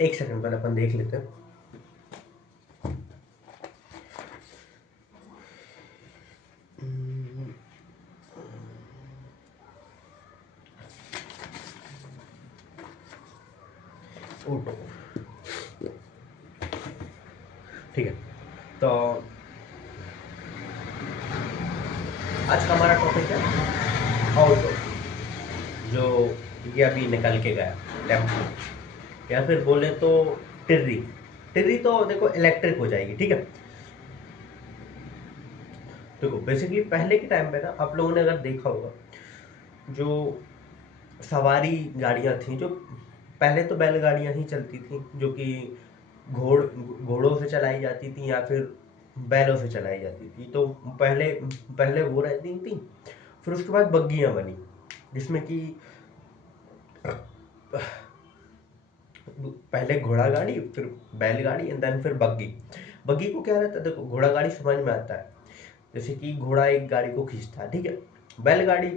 एक सेकंड पहले अपन देख लेते हैं। ऑटो, ठीक है। तो आज का हमारा टॉपिक है ऑटो, जो ये अभी निकल के गया टेम्पो, या फिर बोले तो टिर्री। टिर्री तो देखो इलेक्ट्रिक हो जाएगी, ठीक है। देखो बेसिकली पहले के टाइम पे ना आप लोगों ने अगर देखा होगा, जो सवारी गाड़ियाँ थी, जो पहले तो बैलगाड़ियाँ ही चलती थी, जो कि घोड़ों से चलाई जाती थी या फिर बैलों से चलाई जाती थी। तो पहले पहले वो रहती थी, फिर उसके बाद बग्गियाँ बनी, जिसमें कि पहले घोड़ा गाड़ी, फिर बैलगाड़ी एंड देन फिर बग्गी। बग्गी को क्या रहता है, देखो घोड़ा गाड़ी समझ में आता है, जैसे कि घोड़ा एक गाड़ी को खींचता है, ठीक है। बैलगाड़ी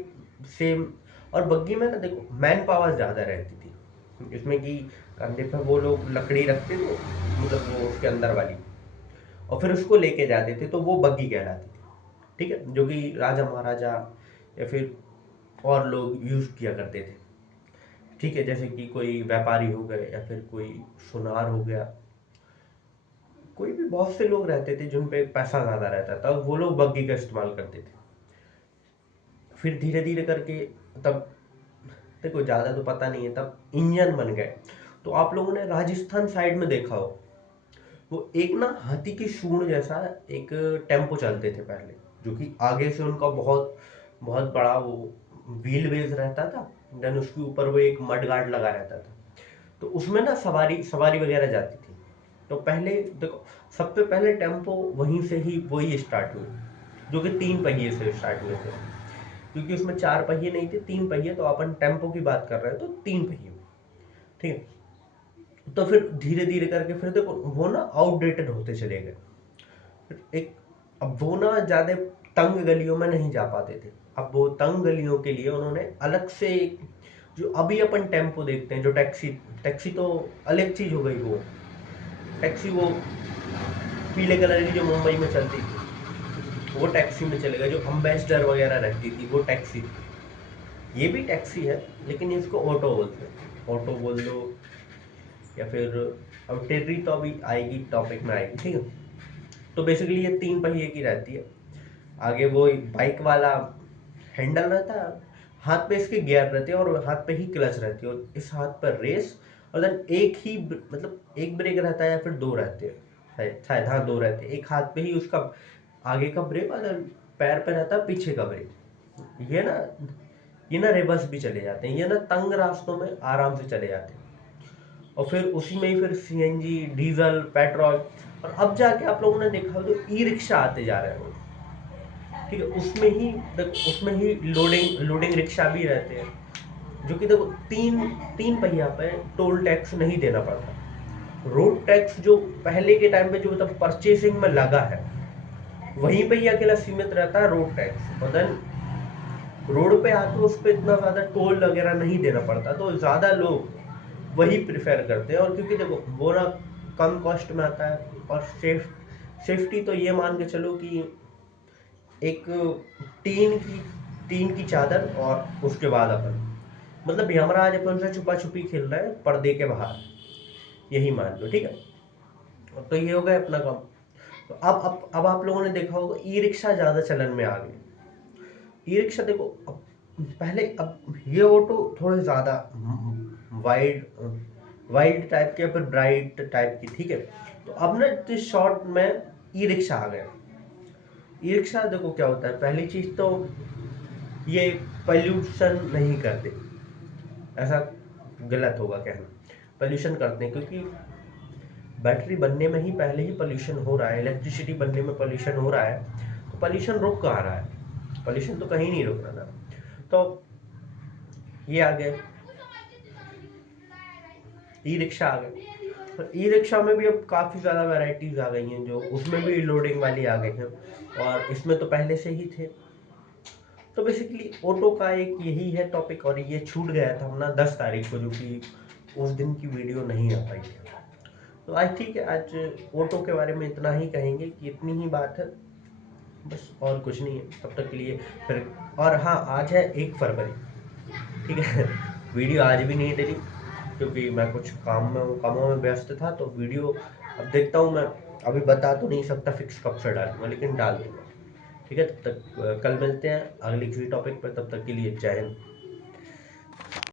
सेम। और बग्गी में ना देखो मैन पावर ज़्यादा रहती थी, इसमें कि कंधे पर वो लोग लकड़ी रखते थे, मतलब वो उसके अंदर वाली, और फिर उसको लेके जाते थे, तो वो बग्गी कहलाती थी, ठीक है। जो कि राजा महाराजा या फिर और लोग यूज़ किया करते थे, ठीक है। जैसे कि कोई व्यापारी हो गए या फिर कोई सुनार हो गया, कोई भी बहुत से लोग रहते थे जिन पे पैसा ज़्यादा रहता था, वो लोग बग्गी का इस्तेमाल करते थे। फिर धीरे धीरे करके, तब देखो ज़्यादा तो पता नहीं है, तब इंजन बन गए। तो आप लोगों ने राजस्थान साइड में देखा हो, वो एक ना हाथी की सूंड जैसा एक टेम्पो चलते थे पहले, जो कि आगे से उनका बहुत बहुत बड़ा वो व्हील बेस रहता था, देन उसके ऊपर वो एक मड गार्ड लगा रहता था। तो उसमें ना सवारी सवारी वगैरह जाती थी। तो पहले देखो, सबसे पहले टेम्पो वहीं से ही वही स्टार्ट हुए, जो कि 3 पहिए से स्टार्ट हुए थे, क्योंकि उसमें 4 पहिए नहीं थे, 3 पहिए। तो अपन टेम्पो की बात कर रहे हैं तो 3 पहिए, ठीक है। तो फिर धीरे धीरे करके फिर देखो वो ना आउटडेटेड होते चले गए। फिर एक, अब वो ना ज़्यादा तंग गलियों में नहीं जा पाते थे। अब वो तंग गलियों के लिए उन्होंने अलग से एक, जो अभी अपन टेम्पो देखते हैं, जो टैक्सी, टैक्सी तो अलग चीज़ हो गई। वो टैक्सी, वो पीले कलर की जो मुंबई में चलती थी, वो टैक्सी में चले गए। जो अम्बेसडर वगैरह रहती थी वो टैक्सी थी। ये भी टैक्सी है, लेकिन इसको ऑटो बोलते हैं, ऑटो बोल दो या फिर, अब टेर्री तो अभी आएगी, टॉपिक में आएगी, ठीक है। तो बेसिकली ये 3 पहिए की रहती है। आगे वो बाइक वाला हैंडल रहता है, हाथ पे इसके गियर रहते हैं और हाथ पे ही क्लच रहती है, और इस हाथ पर रेस, और देन एक ही मतलब एक ब्रेक रहता है या फिर 2 रहते हैं, शायद शायद हाँ 2 रहते हैं। एक हाथ पे ही उसका आगे का ब्रेक, और देन पैर पे रहता है पीछे का ब्रेक। ये ना रिवर्स भी चले जाते हैं, ये ना तंग रास्तों में आराम से चले जाते हैं। और फिर उसी में ही फिर सीएनजी, डीजल, पेट्रोल, और अब जाके आप लोगों ने देखा हो तो ई रिक्शा आते जा रहे हैं, ठीक है। उसमें ही लोडिंग लोडिंग रिक्शा भी रहते हैं, जो कि देखो तीन तीन पहिया पे टोल टैक्स नहीं देना पड़ता। रोड टैक्स जो पहले के टाइम पे जो मतलब परचेसिंग में लगा है, वहीं पे ही अकेला सीमित रहता है रोड टैक्स, और देन रोड पे आके उस पर इतना ज़्यादा टोल वगैरह नहीं देना पड़ता, तो ज़्यादा लोग वही प्रिफेर करते हैं। और क्योंकि देखो वो ना कम कॉस्ट में आता है, और सेफ्टी तो ये मान के चलो कि एक टीन की टीन की चादर, और उसके बाद अपन, मतलब यमराज अपन से छुपा छुपी खेल रहे हैं पर्दे के बाहर, यही मान लो, ठीक है। तो ये हो गया अपना काम। तो अब आप लोगों ने देखा होगा ई रिक्शा ज़्यादा चलन में आ गई। ई रिक्शा देखो, अब पहले, अब ये ऑटो थोड़े ज़्यादा वाइड वाइड टाइप के या फिर ब्राइट टाइप की, ठीक है। तो अब ना इस शॉर्ट में ई रिक्शा आ गया। ई रिक्शा देखो क्या होता है, पहली चीज़ तो ये पॉल्यूशन नहीं करते, ऐसा गलत होगा कहना। पॉल्यूशन करते हैं, क्योंकि बैटरी बनने में ही पहले ही पॉल्यूशन हो रहा है, इलेक्ट्रिसिटी बनने में पॉल्यूशन हो रहा है, तो पॉल्यूशन रुक कहाँ रहा है, पॉल्यूशन तो कहीं नहीं रुक रहा ना। तो ये आ गए, ई रिक्शा आ गए। और ई रिक्शा में भी अब काफ़ी ज़्यादा वैरायटीज़ आ गई हैं, जो उसमें भी लोडिंग वाली आ गई हैं, और इसमें तो पहले से ही थे। तो बेसिकली ऑटो का एक यही है टॉपिक, और ये छूट गया था अपना 10 तारीख को, जो कि उस दिन की वीडियो नहीं आ पाई थी। तो आज ठीक है, आज ऑटो के बारे में इतना ही कहेंगे कि इतनी ही बात है, बस और कुछ नहीं है तब तक के लिए। फिर और हाँ, आज है 1 फरवरी, ठीक है। वीडियो आज भी नहीं डली क्योंकि मैं कुछ काम में कामों में व्यस्त था, तो वीडियो अब देखता हूँ मैं। अभी बता तो नहीं सकता फिक्स कब से डालूंगा, लेकिन डाल दूंगा, ठीक है। तब तक कल मिलते हैं अगले किसी टॉपिक पर, तब तक के लिए जय हिंद।